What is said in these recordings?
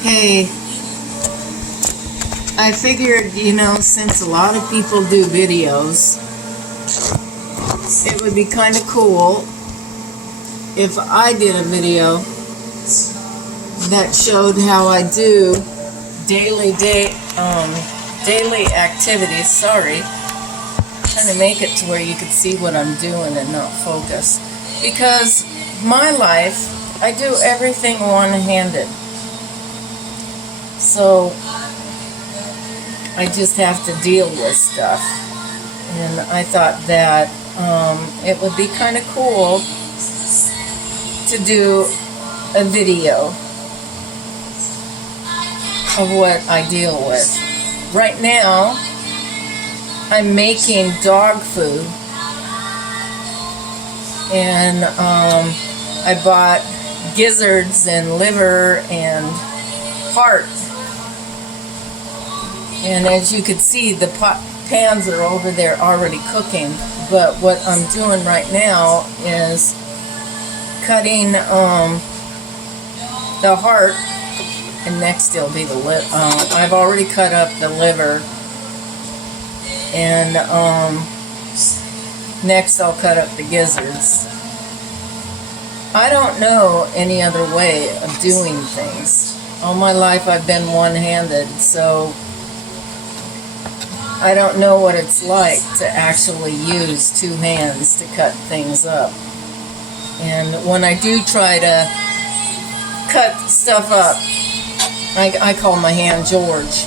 Hey, I figured, since a lot of people do videos, it would be kind of cool if I did a video that showed how I do daily activities. Sorry, trying to make it to where you could see what I'm doing and not focus. Because my life, I do everything one-handed. So I just have to deal with stuff. And I thought that it would be kind of cool to do a video of what I deal with. Right now, I'm making dog food. And I bought gizzards and liver and heart. And as you can see, the pans are over there already cooking. But what I'm doing right now is cutting the heart, and next it'll be the liver. I've already cut up the liver, and next I'll cut up the gizzards. I don't know any other way of doing things. All my life I've been one-handed, so I don't know what it's like to actually use two hands to cut things up. And when I do try to cut stuff up, I call my hand George.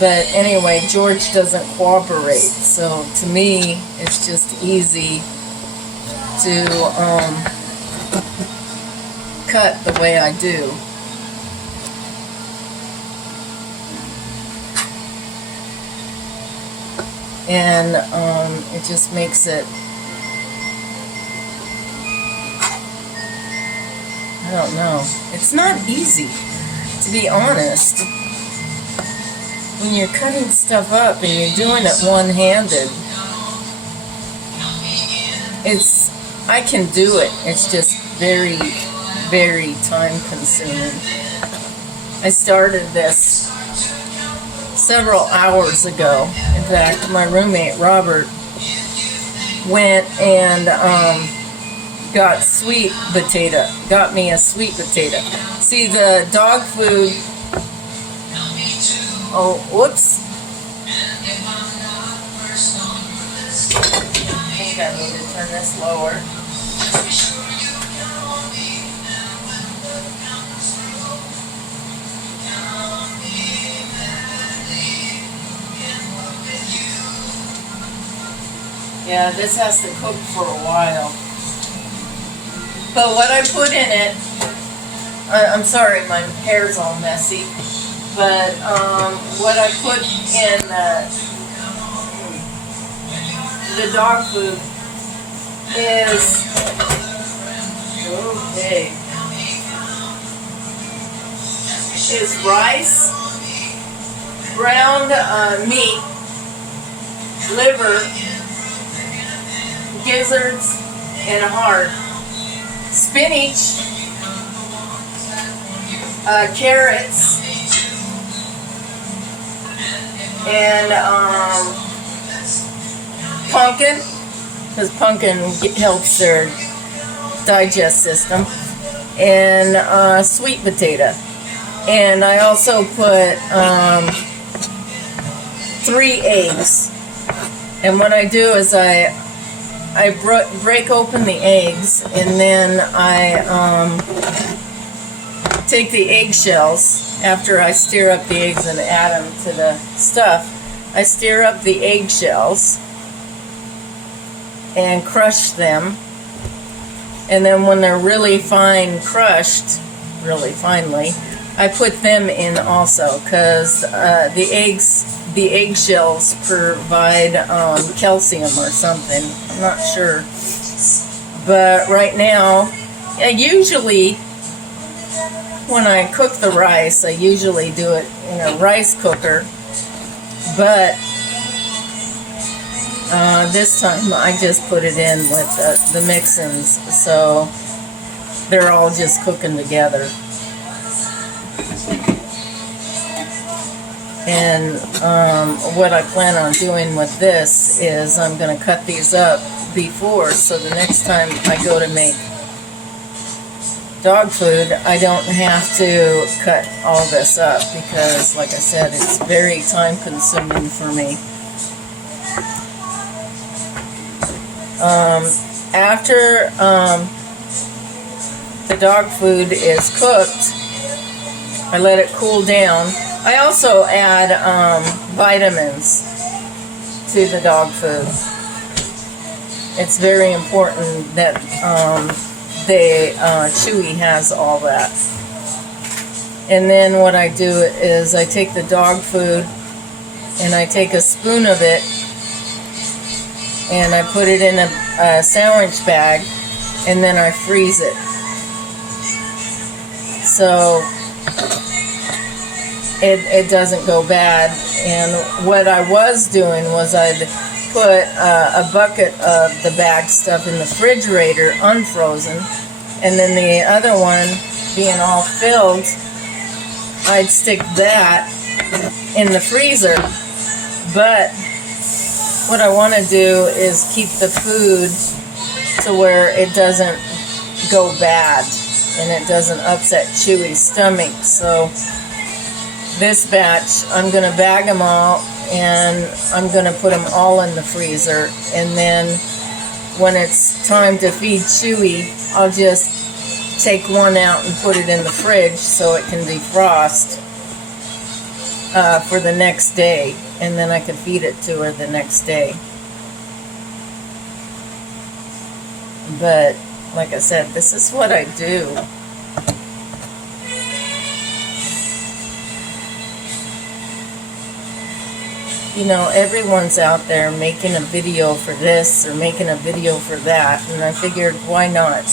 But anyway, George doesn't cooperate. So to me, it's just easy to cut the way I do. And it just makes it, I don't know, it's not easy, to be honest. When you're cutting stuff up and you're doing it one-handed, I can do it, it's just very, very time-consuming. I started this several hours ago. In fact, my roommate Robert went and got me a sweet potato. See, the dog food, oh, whoops. I think I need to turn this lower. Yeah, this has to cook for a while. But what I put in it, I'm sorry, my hair's all messy. But what I put in the dog food is, rice, ground meat, liver, gizzards, and a heart, spinach, carrots, and pumpkin, because pumpkin helps their digest system, and sweet potato. And I also put 3 eggs. And what I do is I break open the eggs, and then I take the eggshells after I stir up the eggs and add them to the stuff. I stir up the eggshells and crush them, and then when they're really fine crushed, really finely, I put them in also, because the eggshells provide calcium or something. I'm not sure. But right now, usually when I cook the rice, I usually do it in a rice cooker. But this time I just put it in with the mix-ins, so they're all just cooking together. And what I plan on doing with this is I'm going to cut these up before, so the next time I go to make dog food, I don't have to cut all this up, because like I said, it's very time consuming for me. After the dog food is cooked, I let it cool down. I also add vitamins to the dog food. It's very important that Chewy has all that. And then what I do is I take the dog food and I take a spoon of it and I put it in a sandwich bag, and then I freeze it. So it doesn't go bad. And what I was doing was I'd put a bucket of the bag stuff in the refrigerator, unfrozen, and then the other one being all filled, I'd stick that in the freezer. But what I want to do is keep the food to where it doesn't go bad and it doesn't upset Chewy's stomach. So this batch, I'm going to bag them all and I'm going to put them all in the freezer. And then when it's time to feed Chewy, I'll just take one out and put it in the fridge so it can defrost for the next day. And then I can feed it to her the next day. But like I said, this is what I do. You know, everyone's out there making a video for this or making a video for that, and I figured, why not?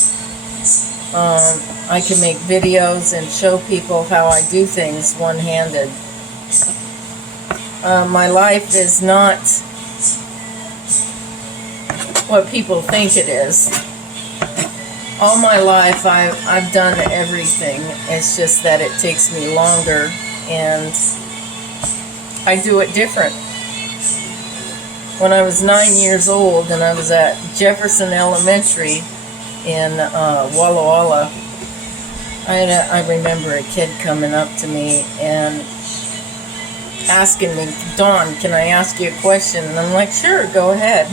I can make videos and show people how I do things one-handed. My life is not what people think it is. All my life I've done everything. It's just that it takes me longer and I do it different. When I was 9 years old and I was at Jefferson Elementary in Walla Walla, I remember a kid coming up to me and asking me, "Dawn, can I ask you a question?" And I'm like, "Sure, go ahead."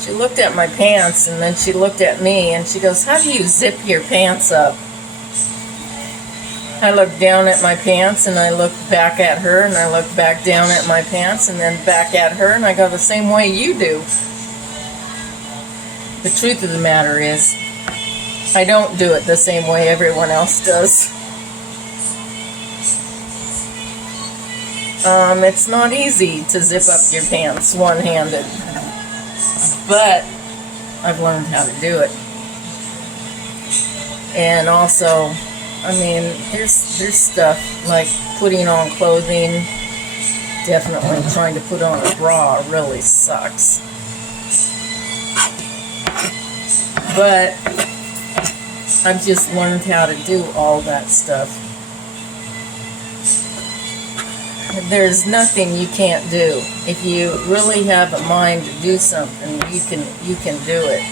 She looked at my pants and then she looked at me and she goes, "How do you zip your pants up?" I looked down at my pants and I looked back at her and I looked back down at my pants and then back at her, and I go, "The same way you do." The truth of the matter is, I don't do it the same way everyone else does. It's not easy to zip up your pants one-handed, but I've learned how to do it. And also, I mean, there's stuff like putting on clothing. Definitely trying to put on a bra really sucks. But I've just learned how to do all that stuff. There's nothing you can't do. If you really have a mind to do something, you can do it.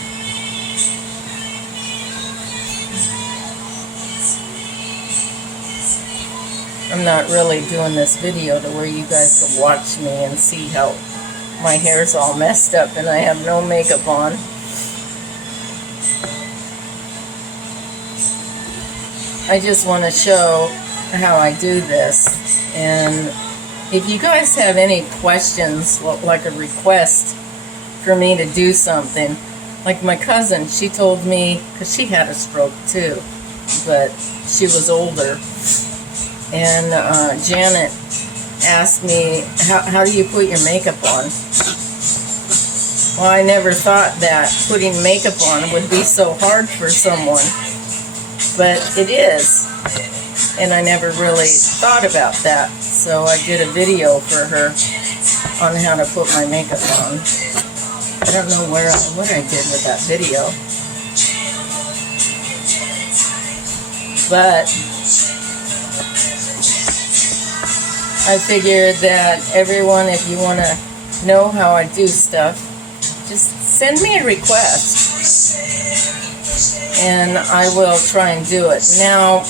I'm not really doing this video to where you guys can watch me and see how my hair's all messed up and I have no makeup on. I just want to show how I do this. And if you guys have any questions, like a request for me to do something, like my cousin, she told me, because she had a stroke too, but she was older, and Janet asked me, how do you put your makeup on? Well, I never thought that putting makeup on would be so hard for someone, but it is. And I never really thought about that, so I did a video for her on how to put my makeup on. I don't know what I did with that video, but I figured that everyone, if you want to know how I do stuff, just send me a request and I will try and do it. Now,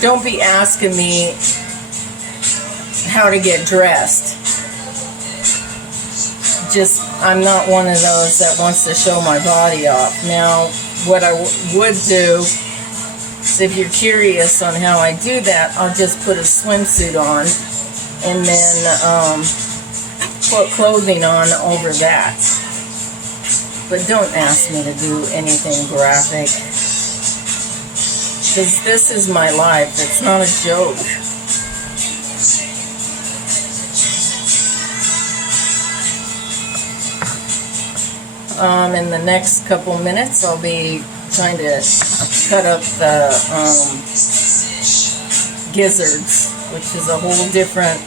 don't be asking me how to get dressed. I'm not one of those that wants to show my body off. Now, what I would do is, if you're curious on how I do that, I'll just put a swimsuit on and then put clothing on over that. But don't ask me to do anything graphic, because this is my life. It's not a joke. In the next couple minutes, I'll be trying to cut up the gizzards, which is a whole different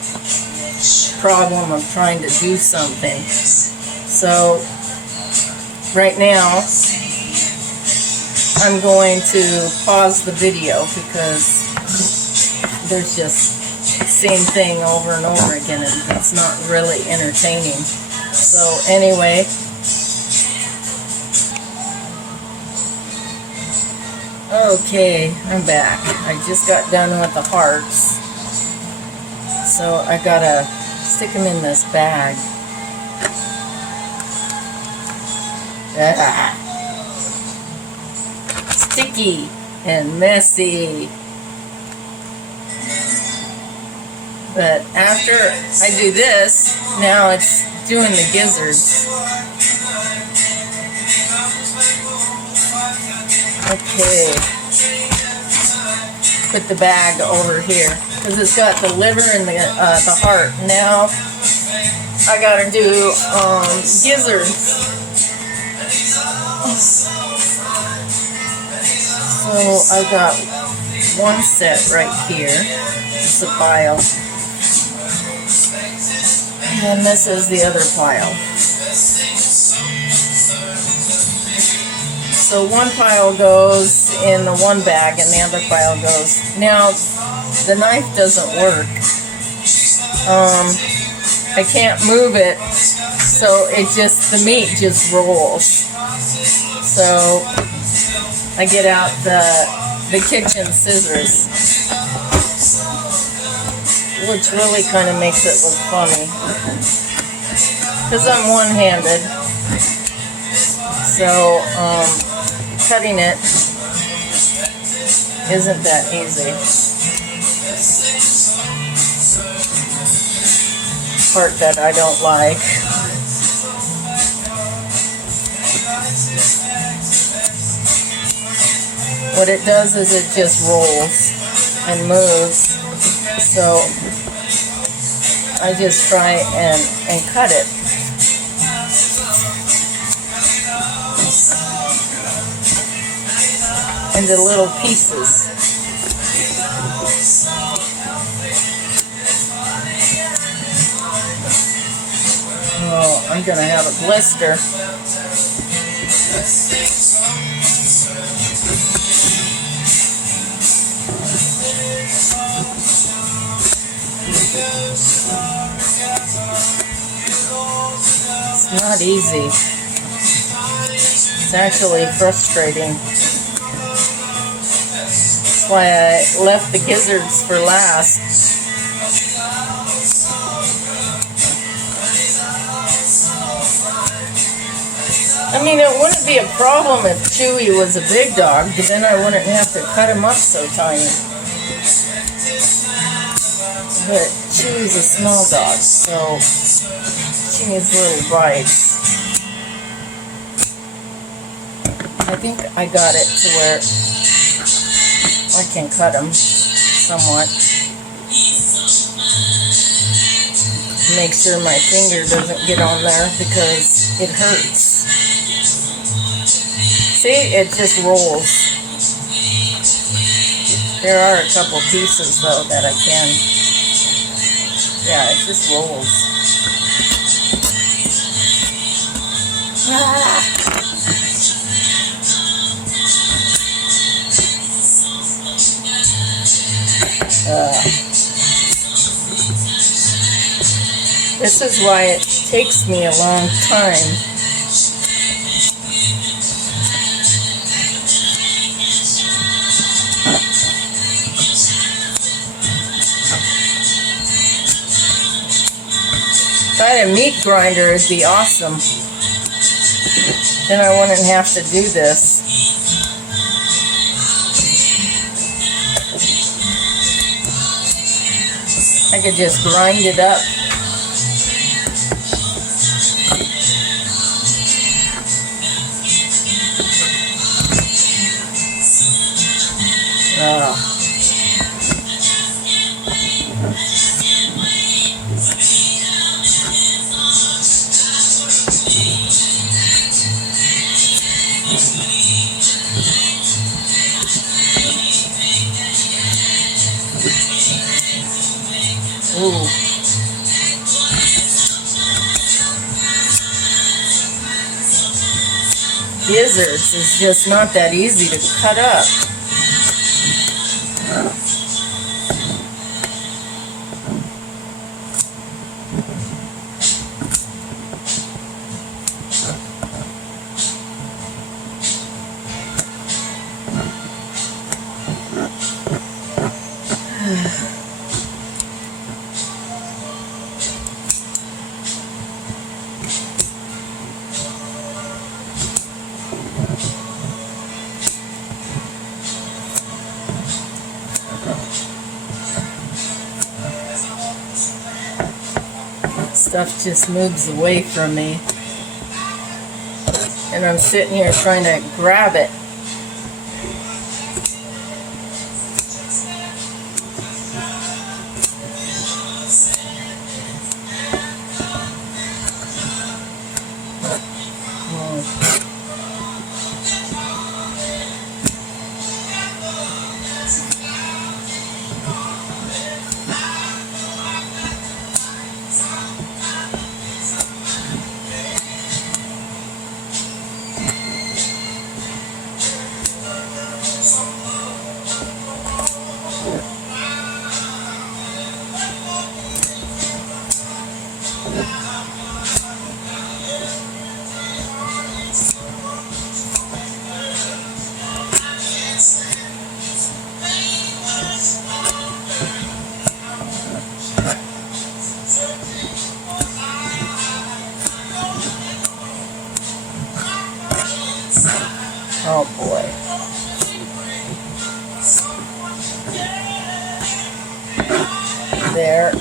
problem of trying to do something. So right now, I'm going to pause the video because there's just the same thing over and over again, and it's not really entertaining. So anyway, okay, I'm back. I just got done with the hearts, so I gotta stick them in this bag. Ah. Sticky and messy. But after I do this, now it's doing the gizzards. Okay, put the bag over here because it's got the liver and the heart. Now I gotta do gizzards. So I got one set right here. It's a pile, and this is the other pile. So one pile goes in the one bag and the other pile goes. Now, the knife doesn't work. I can't move it, so the meat just rolls. So I get out the kitchen scissors, which really kind of makes it look funny, because I'm one-handed. So, cutting it isn't that easy. Part that I don't like. What it does is it just rolls and moves. So I just try and cut it. Into little pieces. Oh, I'm gonna have a blister. It's not easy. It's actually frustrating. That's why I left the gizzards for last. I mean, it wouldn't be a problem if Chewy was a big dog, but then I wouldn't have to cut him up so tiny. But Chewy's a small dog, so she needs little bites. I think I got it to where I can cut them somewhat. Make sure my finger doesn't get on there because it hurts. See, it just rolls. There are a couple pieces though that I can. Yeah, it just rolls. Ah. This is why it takes me a long time. If I had a meat grinder, it'd be awesome. Then I wouldn't have to do this. I could just grind it up. Oh. Ooh. Gizzards is just not that easy to cut up. Stuff just moves away from me, and I'm sitting here trying to grab it. Oh boy. There.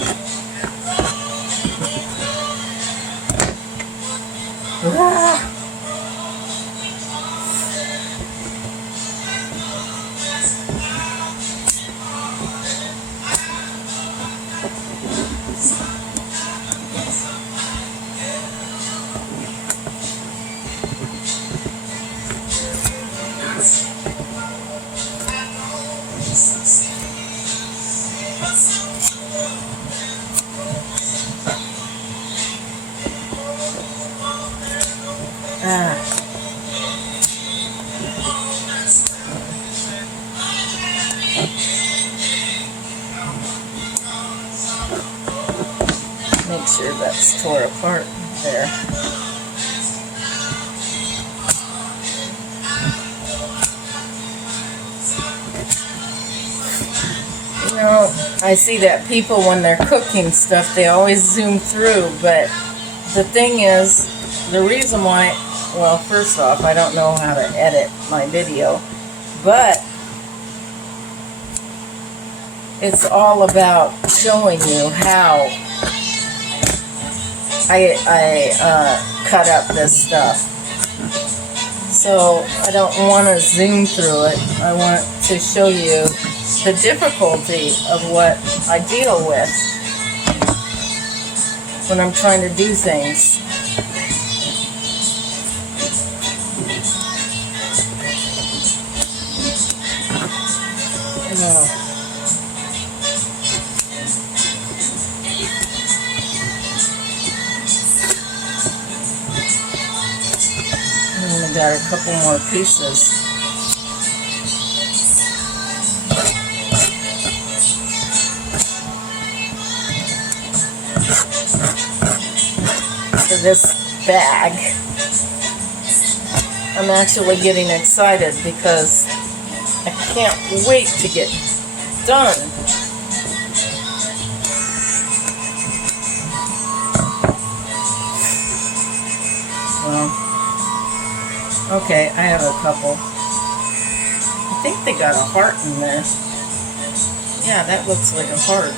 Ah. Make sure that's tore apart there. You know, I see that people when they're cooking stuff, they always zoom through, but the thing is, the reason why, well, first off, I don't know how to edit my video, but it's all about showing you how I cut up this stuff. So I don't want to zoom through it. I want to show you the difficulty of what I deal with when I'm trying to do things. Oh. I got a couple more pieces. for this bag. I'm actually getting excited because I can't wait to get done. Well, okay, I have a couple. I think they got a heart in there. Yeah, that looks like a heart.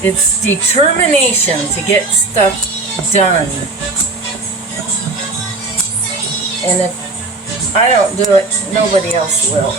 It's determination to get stuff done. And if I don't do it, nobody else will.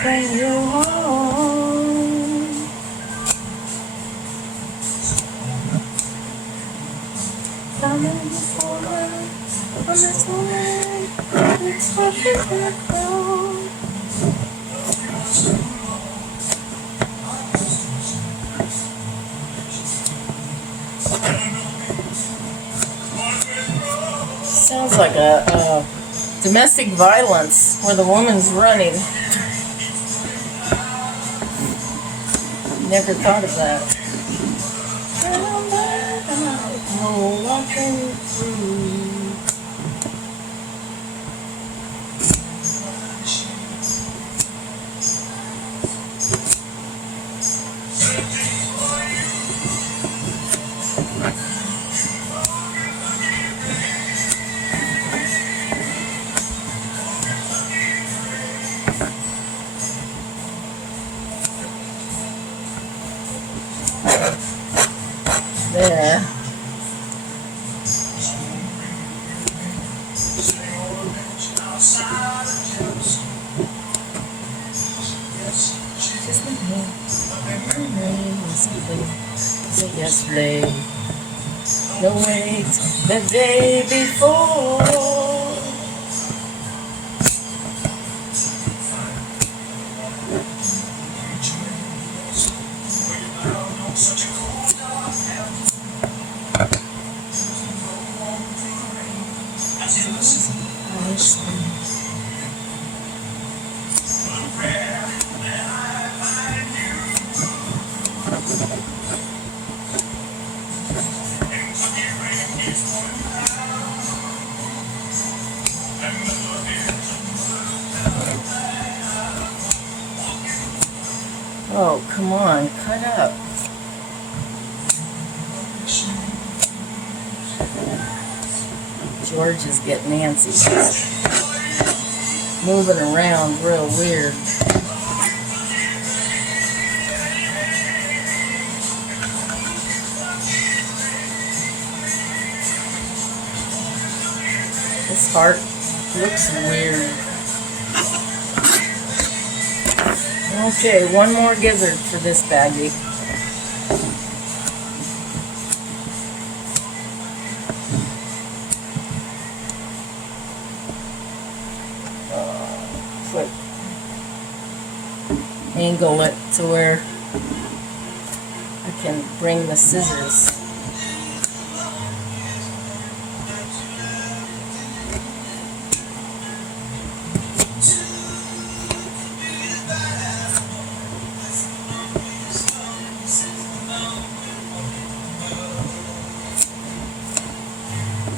Bring you home. Coming forward on this way, it's fucking background. Sounds like a domestic violence where the woman's running. Never thought of that. Oh, walking through. There. Yesterday, no wait, the day before. Oh, come on, cut up. George is getting Nancy. Moving around real weird. This heart looks weird. Okay, one more gizzard for this baggie. Angle it to where I can bring the scissors.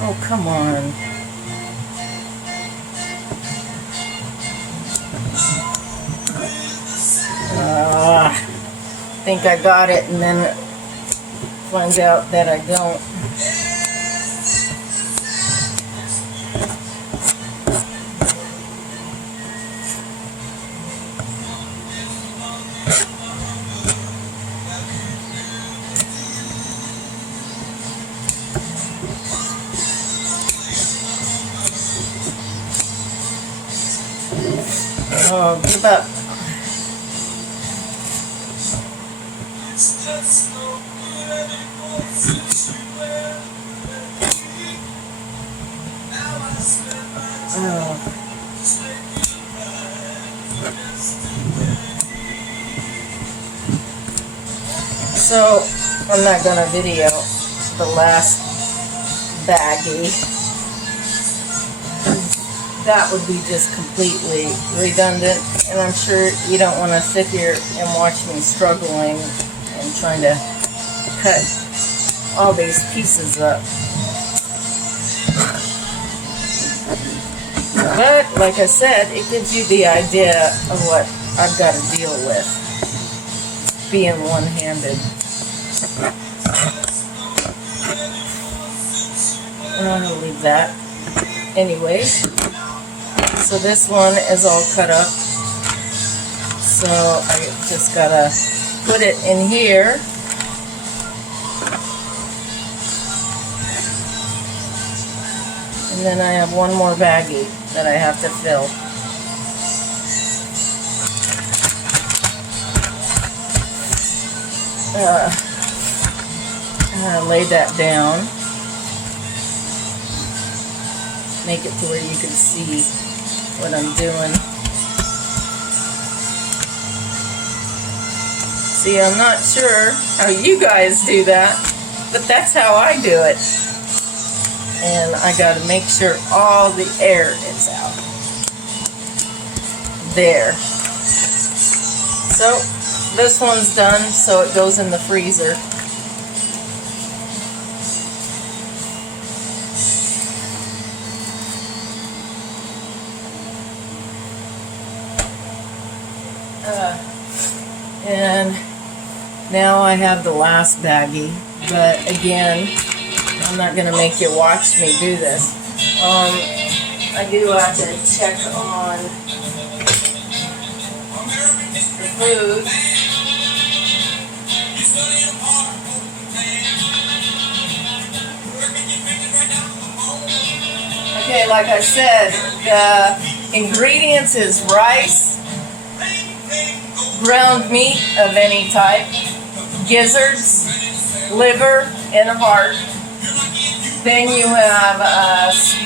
Oh, come on. I think I got it, and then Finds out that I don't. Oh, give up. Oh. So, I'm not gonna video the last baggie. That would be just completely redundant, and I'm sure you don't want to sit here and watch me struggling and trying to cut all these pieces up. But, like I said, it gives you the idea of what I've got to deal with, being one-handed. And I'm going to leave that. Anyway, so this one is all cut up. So I just got to put it in here. And then I have one more baggie that I have to fill. Lay that down. Make it to where you can see what I'm doing. See, I'm not sure how you guys do that, but that's how I do it. And I gotta make sure all the air is out. There. So, this one's done, so it goes in the freezer. And now I have the last baggie, but again, I'm not going to make you watch me do this. I do have to check on the food. Okay, like I said, the ingredients is rice, ground meat of any type, gizzards, liver, and heart. Then you have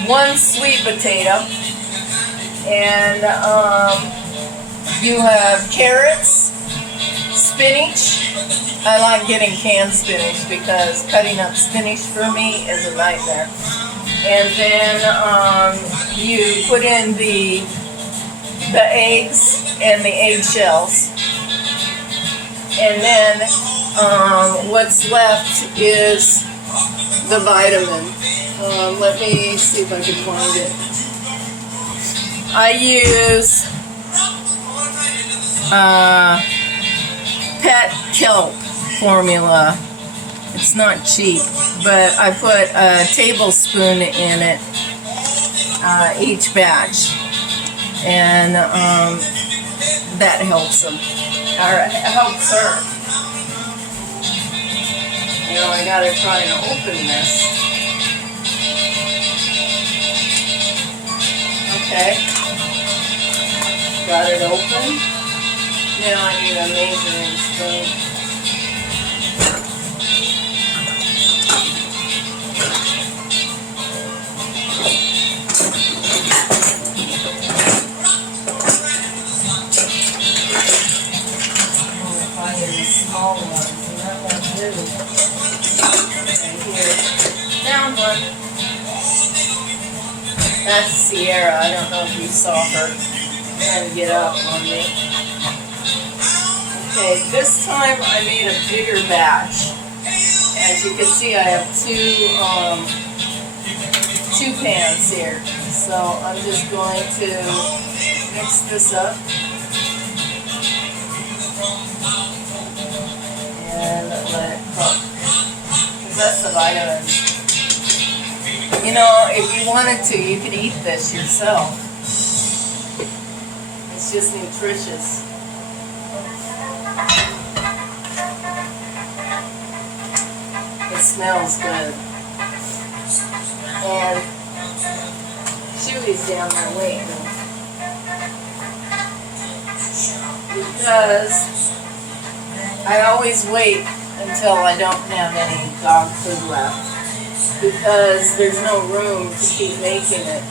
one sweet potato, and you have carrots, spinach. I like getting canned spinach because cutting up spinach for me is a nightmare. And then you put in the eggs and the eggshells. And then what's left is the vitamin. Let me see if I can find it. I use Pet Kelp formula. It's not cheap, but I put a tablespoon in it each batch, and that helps them, or helps her. You know, I gotta try and open this. Okay, got it open. Now I need a measuring spoon. Small ones, and that won't do. Right here. Found one. That's Sierra. I don't know if you saw her trying to get up on me. Okay, this time I made a bigger batch. As you can see, I have two pans here. So I'm just going to mix this up. And let it cook. vitamins. You know, if you wanted to, you could eat this yourself. It's just nutritious. It smells good. And Chewy's down there waiting. Because I always wait until I don't have any dog food left. Because there's no room to keep making it.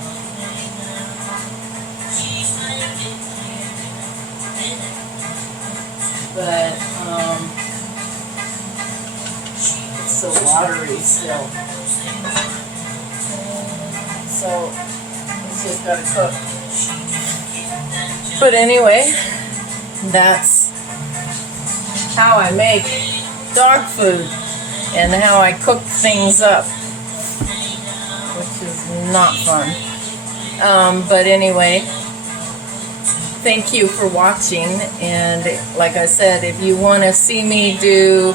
But, it's so watery still. So, it's just gotta cook. But anyway, that's how I make dog food and how I cook things up, which is not fun. But anyway, thank you for watching, and like I said, if you want to see me do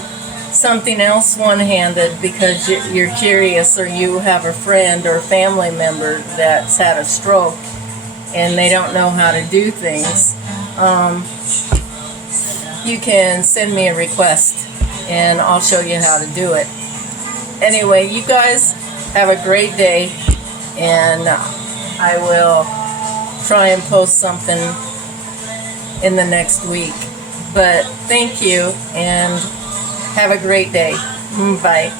something else one-handed because you're curious, or you have a friend or family member that's had a stroke and they don't know how to do things, you can send me a request and I'll show you how to do it. Anyway, you guys have a great day, and I will try and post something in the next week. But thank you, and have a great day. Bye.